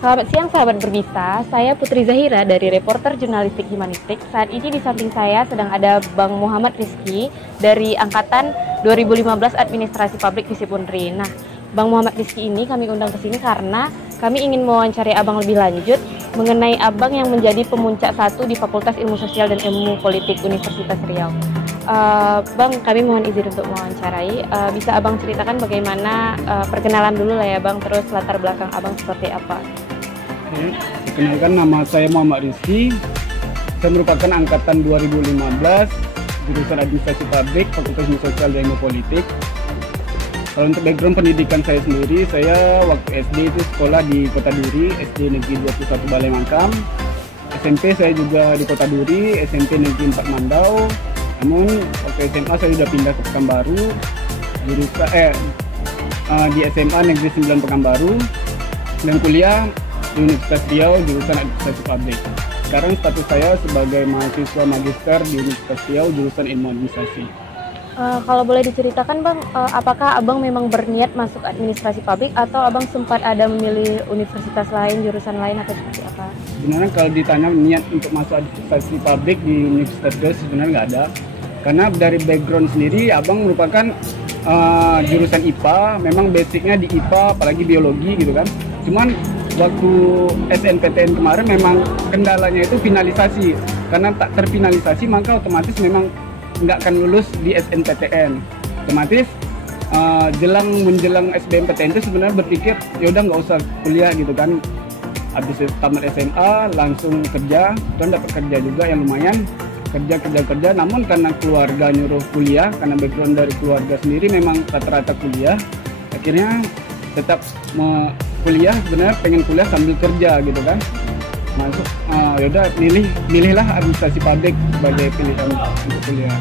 Selamat siang sahabat Berbisa, saya Putri Zahira dari Reporter Jurnalistik Humanistik. Saat ini di samping saya sedang ada Bang Muhammad Rizky dari Angkatan 2015 Administrasi Publik Visip Unri. Nah, Bang Muhammad Rizky ini kami undang ke sini karena kami ingin mewawancari Abang lebih lanjut mengenai Abang yang menjadi pemuncak 1 di Fakultas Ilmu Sosial dan Ilmu Politik Universitas Riau. Bang, kami mohon izin untuk mewawancarai. Bisa Abang ceritakan bagaimana perkenalan dulu lah ya Bang, terus latar belakang Abang seperti apa? Oke, perkenalkan, nama saya Muhammad Rizky. Saya merupakan angkatan 2015, jurusan Administrasi Publik, Fakultas Ilmu Sosial dan Ilmu Politik. Kalau untuk background pendidikan saya sendiri, saya waktu SD itu sekolah di Kota Duri, SD Negeri 21 Balai Mangkam. SMP saya juga di Kota Duri, SMP Negeri 4 Mandau. Namun waktu SMA saya sudah pindah ke Pekanbaru, di SMA Negeri 9 Pekanbaru, dan kuliah di Universitas Riau jurusan Administrasi Publik. Sekarang status saya sebagai mahasiswa magister di Universitas Riau jurusan Ilmu Administrasi. Kalau boleh diceritakan Bang, apakah Abang memang berniat masuk administrasi publik atau Abang sempat ada memilih universitas lain, jurusan lain atau seperti apa? Sebenarnya kalau ditanya niat untuk masuk administrasi publik di Universitas Riau sebenarnya nggak ada. Karena dari background sendiri Abang merupakan jurusan IPA, memang basicnya di IPA apalagi biologi gitu kan. Cuman waktu SNPTN kemarin memang kendalanya itu finalisasi. Karena tak terfinalisasi maka otomatis memang nggak akan lulus di SNPTN. Otomatis menjelang SBMPTN itu sebenarnya berpikir yaudah nggak usah kuliah gitu kan. Habis tamat SMA langsung kerja, dan dapat kerja juga yang lumayan. Kerja, namun karena keluarga nyuruh kuliah, karena background dari keluarga sendiri memang rata-rata kuliah, akhirnya tetap kuliah, sebenarnya pengen kuliah sambil kerja gitu kan. Masuk, yaudah milihlah administrasi publik sebagai pilihan untuk kuliah.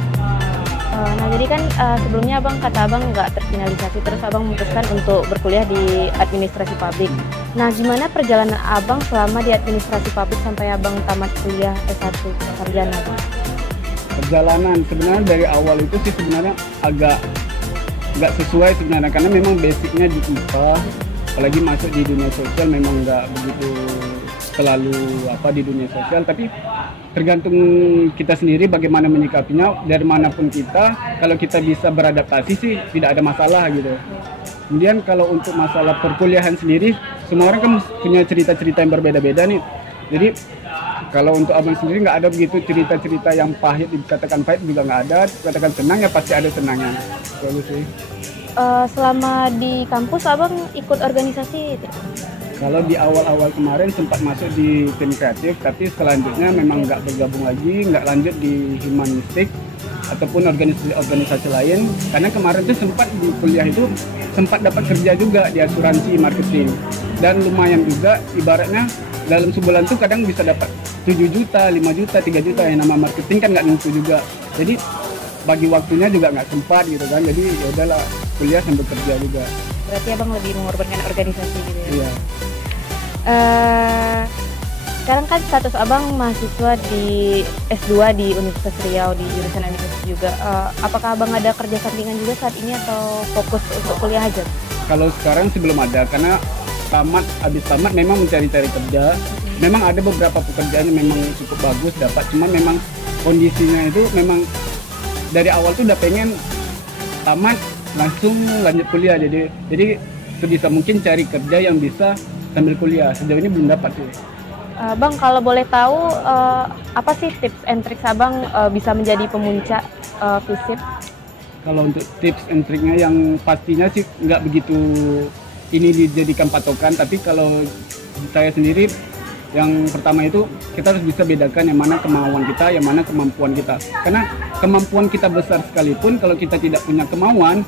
Nah jadi kan sebelumnya Abang kata Abang nggak terfinalisasi, terus Abang memutuskan untuk berkuliah di administrasi publik. Nah gimana perjalanan Abang selama di administrasi publik sampai Abang tamat kuliah S1 sarjana Bang? Perjalanan sebenarnya dari awal itu sih sebenarnya agak nggak sesuai sebenarnya, karena memang basicnya di IPA, apalagi masuk di dunia sosial memang nggak begitu terlalu di dunia sosial, tapi tergantung kita sendiri bagaimana menyikapinya. Dari manapun kita, kalau kita bisa beradaptasi sih tidak ada masalah gitu. Kemudian kalau untuk masalah perkuliahan sendiri, semua orang kan punya cerita-cerita yang berbeda-beda nih. Jadi kalau untuk Abang sendiri nggak ada begitu cerita-cerita yang pahit, dikatakan pahit juga nggak ada, dikatakan senang ya pasti ada senangnya. Gitu sih. Selama di kampus Abang ikut organisasi? Kalau di awal-awal kemarin sempat masuk di tim kreatif, tapi selanjutnya memang nggak bergabung lagi, nggak lanjut di humanistik ataupun organisasi lain. Karena kemarin tuh sempat di kuliah itu sempat dapat kerja juga di asuransi marketing, dan lumayan juga, ibaratnya dalam sebulan tuh kadang bisa dapat 7 juta, 5 juta, 3 juta, yang nama marketing kan nggak nentu juga. Jadi bagi waktunya juga nggak sempat gitu kan, jadi ya udahlah kuliah sambil kerja juga. Berarti Abang lebih mengorbankan organisasi gitu ya? Iya. Sekarang kan status Abang mahasiswa di S2 di Universitas Riau di jurusan administrasi juga. Apakah Abang ada kerja sampingan juga saat ini atau fokus untuk kuliah aja? Kalau sekarang sih belum ada, karena habis tamat memang mencari-cari kerja. Memang ada beberapa pekerjaan yang memang cukup bagus dapat, cuman memang kondisinya itu memang dari awal tuh udah pengen tamat langsung lanjut kuliah, jadi sebisa mungkin cari kerja yang bisa sambil kuliah. Sejauh ini belum dapat sih. Bang, kalau boleh tahu apa sih tips and tricks Abang bisa menjadi pemuncak FISIP? Kalau untuk tips and triknya yang pastinya sih nggak begitu ini dijadikan patokan, tapi kalau saya sendiri yang pertama itu kita harus bisa bedakan yang mana kemauan kita, yang mana kemampuan kita. Karena kemampuan kita besar sekalipun, kalau kita tidak punya kemampuan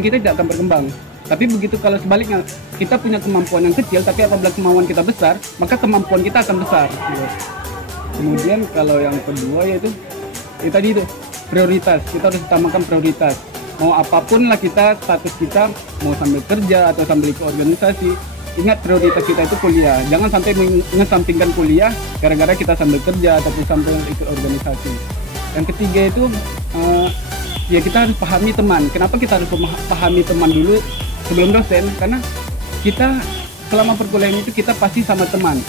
kita tidak akan berkembang. Tapi begitu kalau sebaliknya, kita punya kemampuan yang kecil, tapi apabila kemauan kita besar, maka kemampuan kita akan besar. Kemudian kalau yang kedua yaitu, tadi itu prioritas. Kita harus utamakan prioritas. Mau apapun lah kita, status kita, mau sambil kerja atau sambil ikut organisasi, ingat prioritas kita itu kuliah. Jangan sampai mengesampingkan kuliah gara-gara kita sambil kerja ataupun sambil ikut organisasi. Yang ketiga itu ya kita harus pahami teman. Kenapa kita harus pahami teman dulu sebelum dosen? Karena kita selama perkuliahan itu kita pasti sama teman,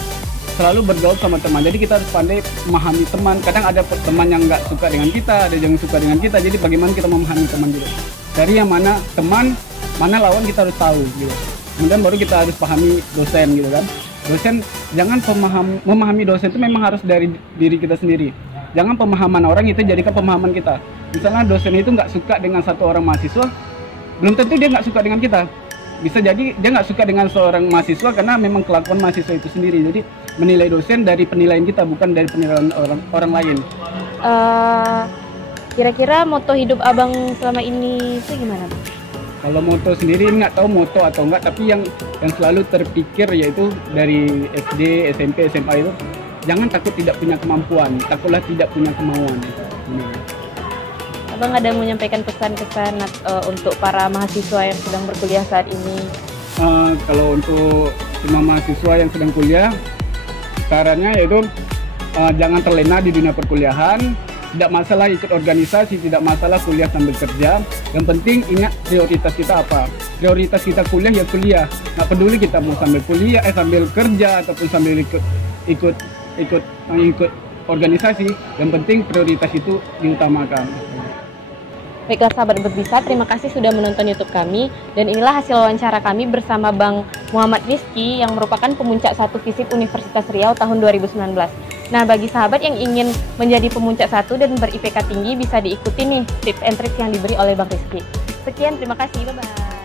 selalu bergaul sama teman. Jadi kita harus pandai memahami teman. Kadang ada teman yang nggak suka dengan kita, ada yang suka dengan kita. Jadi bagaimana kita memahami teman gitu. Dari yang mana teman, mana lawan kita harus tahu gitu. Kemudian baru kita harus pahami dosen gitu kan. Dosen, jangan memahami dosen itu memang harus dari diri kita sendiri. Jangan pemahaman orang itu jadikan pemahaman kita. Misalnya dosen itu nggak suka dengan satu orang mahasiswa, belum tentu dia nggak suka dengan kita. Bisa jadi dia nggak suka dengan seorang mahasiswa karena memang kelakuan mahasiswa itu sendiri. Jadi menilai dosen dari penilaian kita, bukan dari penilaian orang lain. Kira-kira moto hidup abang selama ini itu gimana, Bang? Kalau moto sendiri nggak tahu moto atau enggak, tapi yang selalu terpikir yaitu dari SD, SMP, SMA itu, jangan takut tidak punya kemampuan, takutlah tidak punya kemauan. Abang ada menyampaikan pesan-pesan untuk para mahasiswa yang sedang berkuliah saat ini? Kalau untuk semua mahasiswa yang sedang kuliah, sarannya yaitu jangan terlena di dunia perkuliahan. Tidak masalah ikut organisasi, tidak masalah kuliah sambil kerja. Yang penting ingat prioritas kita apa. Prioritas kita kuliah ya kuliah. Nggak peduli kita mau sambil kuliah, sambil kerja ataupun sambil ikut organisasi. Yang penting prioritas itu diutamakan. Baiklah sahabat Berbisa, terima kasih sudah menonton YouTube kami. Dan inilah hasil wawancara kami bersama Bang Muhammad Rizky yang merupakan pemuncak 1 FISIP Universitas Riau tahun 2019. Nah, bagi sahabat yang ingin menjadi pemuncak 1 dan ber-IPK tinggi bisa diikuti nih tips and tricks yang diberi oleh Bang Rizky. Sekian, terima kasih, bye-bye.